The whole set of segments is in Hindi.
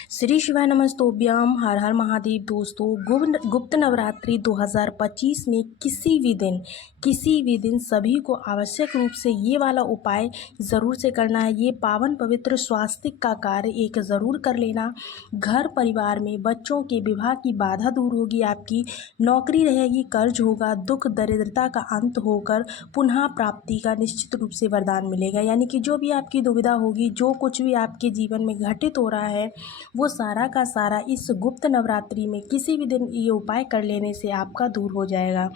श्री शिवाय नमस्तोभ्यम। हर हर महादेव। दोस्तों, गुप्त नवरात्रि 2025 में किसी भी दिन सभी को आवश्यक रूप से ये वाला उपाय ज़रूर से करना है। ये पावन पवित्र स्वास्तिक का कार्य एक ज़रूर कर लेना। घर परिवार में बच्चों के विवाह की बाधा दूर होगी, आपकी नौकरी रहेगी, कर्ज होगा, दुख दरिद्रता का अंत होकर पुनः प्राप्ति का निश्चित रूप से वरदान मिलेगा। यानी कि जो भी आपकी दुविधा होगी, जो कुछ भी आपके जीवन में घटित हो रहा है, वो सारा का सारा इस गुप्त नवरात्रि में किसी भी दिन ये उपाय कर लेने से आपका दूर हो जाएगा।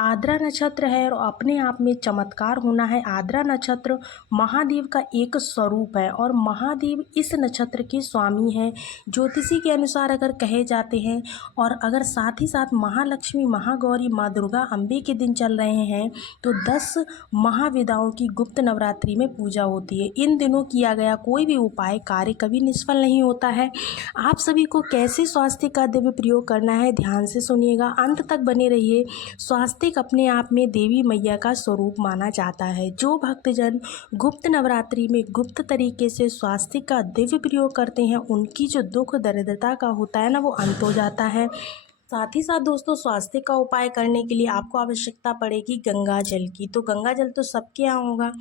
आद्रा नक्षत्र है और अपने आप में चमत्कार होना है। आद्रा नक्षत्र महादेव का एक स्वरूप है और महादेव इस नक्षत्र के स्वामी हैं, ज्योतिषी के अनुसार अगर कहे जाते हैं। और अगर साथ ही साथ महालक्ष्मी, महागौरी, माँ दुर्गा, अम्बे के दिन चल रहे हैं तो 10 महाविदाओं की गुप्त नवरात्रि में पूजा होती है। इन दिनों किया गया कोई भी उपाय कार्य कभी निष्फल नहीं होता है। आप सभी को कैसे स्वास्तिक का दिव्य प्रयोग करना है, ध्यान से सुनिएगा, अंत तक बने रहिए। स्वास्तिक अपने आप में देवी मैया का स्वरूप माना जाता है। जो भक्तजन गुप्त नवरात्रि में गुप्त तरीके से स्वास्तिक का दिव्य प्रयोग करते हैं, उनकी जो दुख दरिद्रता का होता है ना, वो अंत हो जाता है। साथ ही साथ दोस्तों, स्वास्तिक का उपाय करने के लिए आपको आवश्यकता पड़ेगी गंगा जल की। तो गंगा जल तो सबके यहाँ होगा,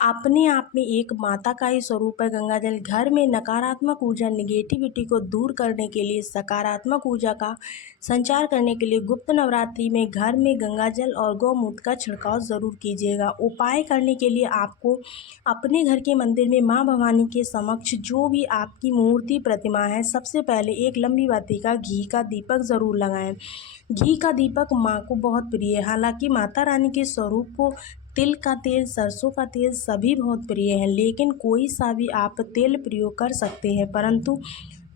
अपने आप में एक माता का ही स्वरूप है गंगा जल। घर में नकारात्मक ऊर्जा, निगेटिविटी को दूर करने के लिए, सकारात्मक ऊर्जा का संचार करने के लिए गुप्त नवरात्रि में घर में गंगा जल और गौमूत्र का छिड़काव ज़रूर कीजिएगा। उपाय करने के लिए आपको अपने घर के मंदिर में माँ भवानी के समक्ष जो भी आपकी मूर्ति प्रतिमा है, सबसे पहले एक लंबी बाती का घी का दीपक ज़रूर लगाएं। घी का दीपक माँ को बहुत प्रिय है। हालांकि माता रानी के स्वरूप को तिल का तेल, सरसों का तेल सभी बहुत प्रिय हैं, लेकिन कोई सा भी आप तेल प्रयोग कर सकते हैं, परंतु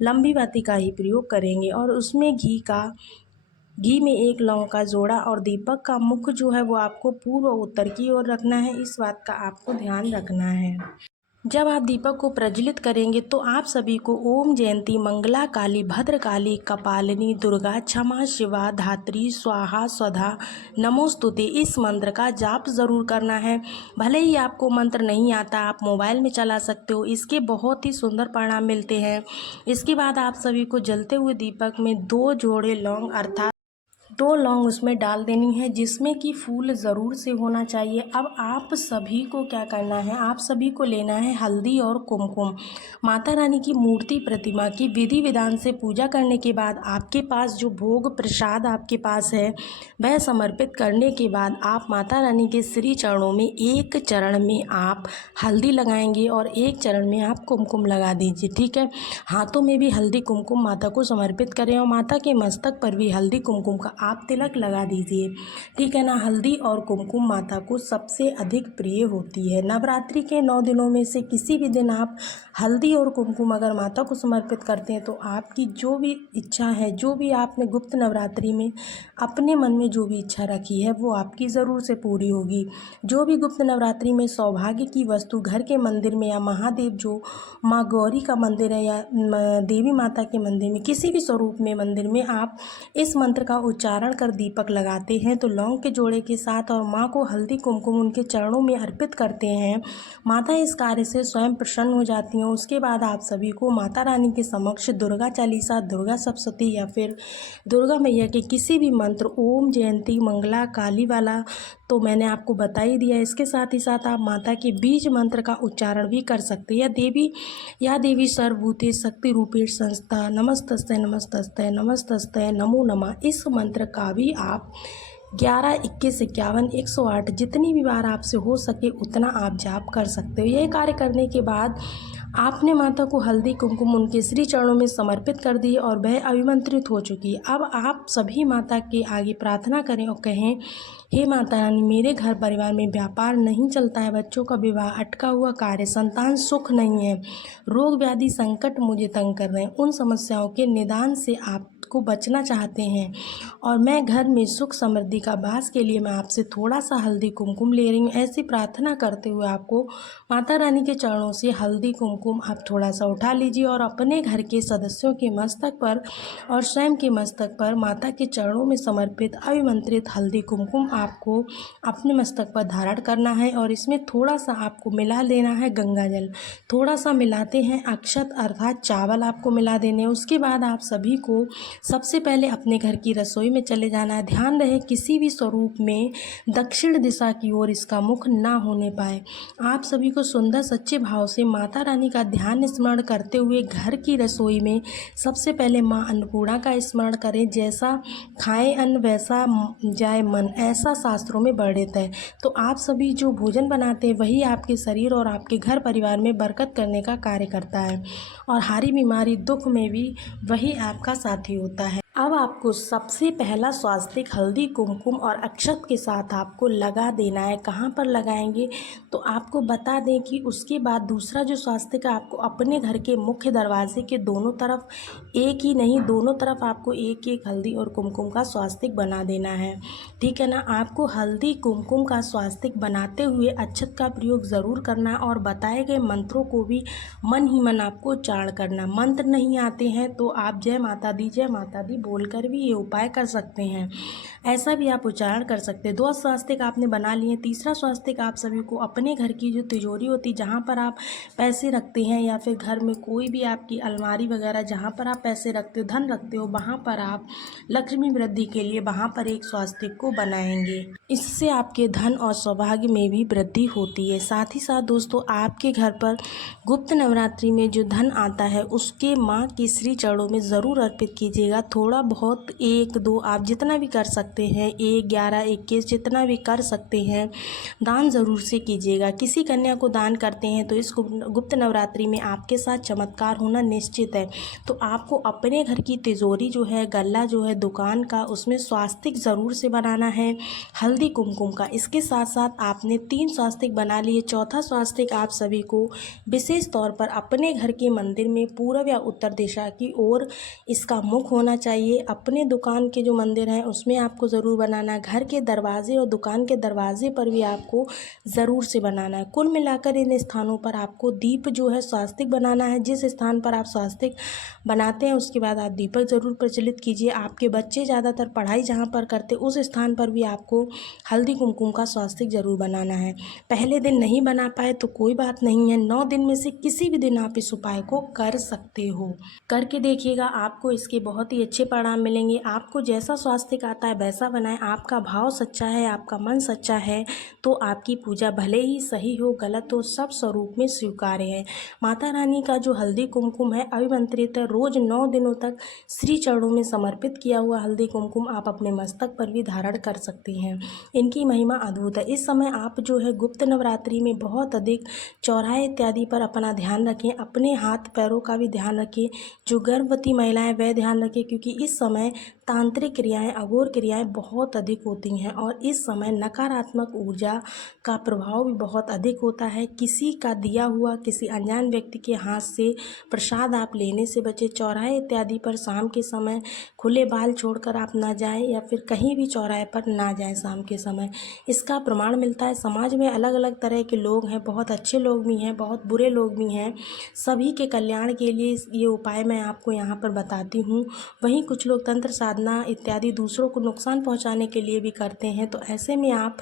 लंबी बाती का ही प्रयोग करेंगे। और उसमें घी में एक लौंग का जोड़ा और दीपक का मुख जो है वो आपको पूर्व उत्तर की ओर रखना है। इस बात का आपको ध्यान रखना है। जब आप दीपक को प्रज्वलित करेंगे तो आप सभी को ओम जयंती मंगला काली भद्रकाली कपालिनी दुर्गा क्षमा शिवा धात्री स्वाहा स्वधा नमोस्तुते इस मंत्र का जाप ज़रूर करना है। भले ही आपको मंत्र नहीं आता, आप मोबाइल में चला सकते हो, इसके बहुत ही सुंदर परिणाम मिलते हैं। इसके बाद आप सभी को जलते हुए दीपक में 2 जोड़े लौंग अर्थात 2 लौंग उसमें डाल देनी है, जिसमें कि फूल ज़रूर से होना चाहिए। अब आप सभी को क्या करना है, आप सभी को लेना है हल्दी और कुमकुम। माता रानी की मूर्ति प्रतिमा की विधि विधान से पूजा करने के बाद आपके पास जो भोग प्रसाद आपके पास है, वह समर्पित करने के बाद आप माता रानी के श्री चरणों में एक चरण में आप हल्दी लगाएंगे और एक चरण में आप कुमकुम लगा दीजिए। ठीक है, हाथों में भी हल्दी कुमकुम माता को समर्पित करें और माता के मस्तक पर भी हल्दी कुमकुम का आप तिलक लगा दीजिए। ठीक है ना। हल्दी और कुमकुम माता को सबसे अधिक प्रिय होती है। नवरात्रि के 9 दिनों में से किसी भी दिन आप हल्दी और कुमकुम अगर माता को समर्पित करते हैं तो आपकी जो भी इच्छा है, जो भी आपने गुप्त नवरात्रि में अपने मन में जो भी इच्छा रखी है, वो आपकी ज़रूर से पूरी होगी। जो भी गुप्त नवरात्रि में सौभाग्य की वस्तु घर के मंदिर में या महादेव जो माँ गौरी का मंदिर है या देवी माता के मंदिर में, किसी भी स्वरूप में मंदिर में आप इस मंत्र का उच्चारण कर दीपक लगाते हैं तो लौंग के जोड़े के साथ और माँ को हल्दी कुमकुम उनके चरणों में अर्पित करते हैं, माता इस कार्य से स्वयं प्रसन्न हो जाती हैं। उसके बाद आप सभी को माता रानी के समक्ष दुर्गा चालीसा, दुर्गा सप्तशती या फिर दुर्गा मैया के किसी भी मंत्र, ओम जयंती मंगला काली वाला तो मैंने आपको बता ही दिया। इसके साथ ही साथ आप माता के बीज मंत्र का उच्चारण भी कर सकते हैं। या देवी सर्वभूते शक्ति रूपेण संस्था नमस्तस्ते नमस्तस्ते नमस्तस्ते नमो नमः इस मंत्र का भी आप 11, 21, 51, 108 जितनी भी बार आपसे हो सके उतना आप जाप कर सकते हो। यह कार्य करने के बाद आपने माता को हल्दी कुमकुम उनके श्री चरणों में समर्पित कर दी और वह अभिमंत्रित हो चुकी है। अब आप सभी माता के आगे प्रार्थना करें और कहें, हे माता रानी, मेरे घर परिवार में व्यापार नहीं चलता है, बच्चों का विवाह अटका हुआ कार्य, संतान सुख नहीं है, रोग व्याधि संकट मुझे तंग कर रहे हैं, उन समस्याओं के निदान से आप को बचना चाहते हैं और मैं घर में सुख समृद्धि का वास के लिए मैं आपसे थोड़ा सा हल्दी कुमकुम ले रही हूँ। ऐसी प्रार्थना करते हुए आपको माता रानी के चरणों से हल्दी कुमकुम आप थोड़ा सा उठा लीजिए और अपने घर के सदस्यों के मस्तक पर और स्वयं के मस्तक पर माता के चरणों में समर्पित अभिमंत्रित हल्दी कुमकुम आपको अपने मस्तक पर धारण करना है। और इसमें थोड़ा सा आपको मिला लेना है गंगा जल, थोड़ा सा मिलाते हैं अक्षत अर्थात चावल आपको मिला देने। उसके बाद आप सभी को सबसे पहले अपने घर की रसोई में चले जाना है। ध्यान रहे किसी भी स्वरूप में दक्षिण दिशा की ओर इसका मुख ना होने पाए। आप सभी को सुंदर सच्चे भाव से माता रानी का ध्यान स्मरण करते हुए घर की रसोई में सबसे पहले माँ अन्नपूर्णा का स्मरण करें। जैसा खाएं अन्न वैसा जाए मन, ऐसा शास्त्रों में वर्णित है। तो आप सभी जो भोजन बनाते हैं वही आपके शरीर और आपके घर परिवार में बरकत करने का कार्य करता है और हारी बीमारी दुख में भी वही आपका साथी होता है। अब आपको सबसे पहला स्वास्तिक हल्दी कुमकुम और अक्षत के साथ आपको लगा देना है। कहाँ पर लगाएंगे तो आपको बता दें कि उसके बाद दूसरा जो स्वास्तिक है आपको अपने घर के मुख्य दरवाजे के दोनों तरफ, एक ही नहीं दोनों तरफ आपको एक एक हल्दी और कुमकुम का स्वास्तिक बना देना है। ठीक है ना। आपको हल्दी कुमकुम का स्वास्तिक बनाते हुए अक्षत का प्रयोग ज़रूर करना और बताए गए मंत्रों को भी मन ही मन आपको उच्चारण करना। मंत्र नहीं आते हैं तो आप जय माता दी बोलकर भी ये उपाय कर सकते हैं। ऐसा भी आप उच्चारण कर सकते हैं। 2 स्वास्तिक आपने बना लिए। तीसरा स्वास्तिक आप सभी को अपने घर की जो तिजोरी होती है जहाँ पर आप पैसे रखते हैं या फिर घर में कोई भी आपकी अलमारी वगैरह जहाँ पर आप पैसे रखते हो, धन रखते हो, वहाँ पर आप लक्ष्मी वृद्धि के लिए वहाँ पर एक स्वास्तिक को बनाएंगे। इससे आपके धन और सौभाग्य में भी वृद्धि होती है। साथ ही साथ दोस्तों आपके घर पर गुप्त नवरात्रि में जो धन आता है उसके माँ के श्री चरणों में ज़रूर अर्पित कीजिएगा। थोड़ा बहुत 1-2 आप जितना भी कर सकते हैं, 1, 11, 21 जितना भी कर सकते हैं दान ज़रूर से कीजिएगा। किसी कन्या को दान करते हैं तो इस गुप्त नवरात्रि में आपके साथ चमत्कार होना निश्चित है। तो आपको अपने घर की तिजोरी जो है, गल्ला जो है दुकान का, उसमें स्वास्तिक ज़रूर से बनाना है हल्दी कुमकुम का। इसके साथ साथ आपने 3 स्वास्तिक बना लिए। चौथा स्वास्तिक आप सभी को विशेष तौर पर अपने घर के मंदिर में पूर्व या उत्तर दिशा की ओर इसका मुख होना चाहिए। अपने दुकान के जो मंदिर हैं उसमें आपको ज़रूर बनाना है। घर के दरवाजे और दुकान के दरवाजे पर भी आपको ज़रूर से बनाना है। कुल मिलाकर इन स्थानों पर आपको दीप जो है स्वास्तिक बनाना है। जिस स्थान पर आप स्वास्तिक बनाते हैं उसके बाद आप दीपक ज़रूर प्रज्वलित कीजिए। आपके बच्चे ज़्यादातर पढ़ाई जहाँ पर करते उस स्थान पर भी आपको हल्दी कुमकुम का स्वास्तिक ज़रूर बनाना है। पहले दिन नहीं बना पाए तो कोई बात नहीं है, 9 दिन में से किसी भी दिन आप इस उपाय को कर सकते हो। करके देखिएगा, आपको इसके बहुत ही अच्छे परिणाम मिलेंगे। आपको जैसा स्वास्तिक आता है वैसा बनाएं। आपका भाव सच्चा है, आपका मन सच्चा है तो आपकी पूजा भले ही सही हो गलत हो सब स्वरूप में स्वीकार्य है। माता रानी का जो हल्दी कुमकुम है अभिमंत्रित है। रोज 9 दिनों तक श्री चरणों में समर्पित किया हुआ हल्दी कुमकुम आप अपने मस्तक पर भी धारण कर सकती हैं। इनकी महिमा अद्भुत है। इस समय आप जो है गुप्त नवरात्रि में बहुत अधिक चौराहे इत्यादि पर अपना ध्यान रखें। अपने हाथ पैरों का भी ध्यान रखें। जो गर्भवती महिलाएं वह ध्यान रखें क्योंकि इस समय तांत्रिक क्रियाएं, अघोर क्रियाएं बहुत अधिक होती हैं और इस समय नकारात्मक ऊर्जा का प्रभाव भी बहुत अधिक होता है। किसी का दिया हुआ किसी अनजान व्यक्ति के हाथ से प्रसाद आप लेने से बचें। चौराहे इत्यादि पर शाम के समय खुले बाल छोड़कर आप ना जाएं या फिर कहीं भी चौराहे पर ना जाएं शाम के समय। इसका प्रमाण मिलता है। समाज में अलग अलग तरह के लोग हैं, बहुत अच्छे लोग भी हैं, बहुत बुरे लोग भी हैं। सभी के कल्याण के लिए ये उपाय मैं आपको यहाँ पर बताती हूँ। वहीं कुछ लोग तंत्र साधना इत्यादि दूसरों को नुकसान पहुँचाने के लिए भी करते हैं। तो ऐसे में आप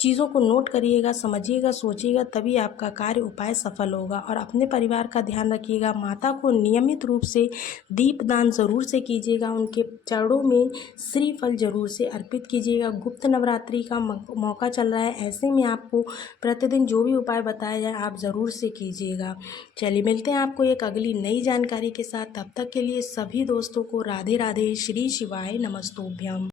चीज़ों को नोट करिएगा, समझिएगा, सोचिएगा, तभी आपका कार्य उपाय सफल होगा। और अपने परिवार का ध्यान रखिएगा। माता को नियमित रूप से दीपदान ज़रूर से कीजिएगा। उनके चरणों में श्रीफल जरूर से अर्पित कीजिएगा। गुप्त नवरात्रि का मौका चल रहा है, ऐसे में आपको प्रतिदिन जो भी उपाय बताया जाए आप ज़रूर से कीजिएगा। चलिए मिलते हैं आपको एक अगली नई जानकारी के साथ। तब तक के लिए सभी दोस्तों को राधे राधे, श्री शिवाय नमस्तोभ्यम।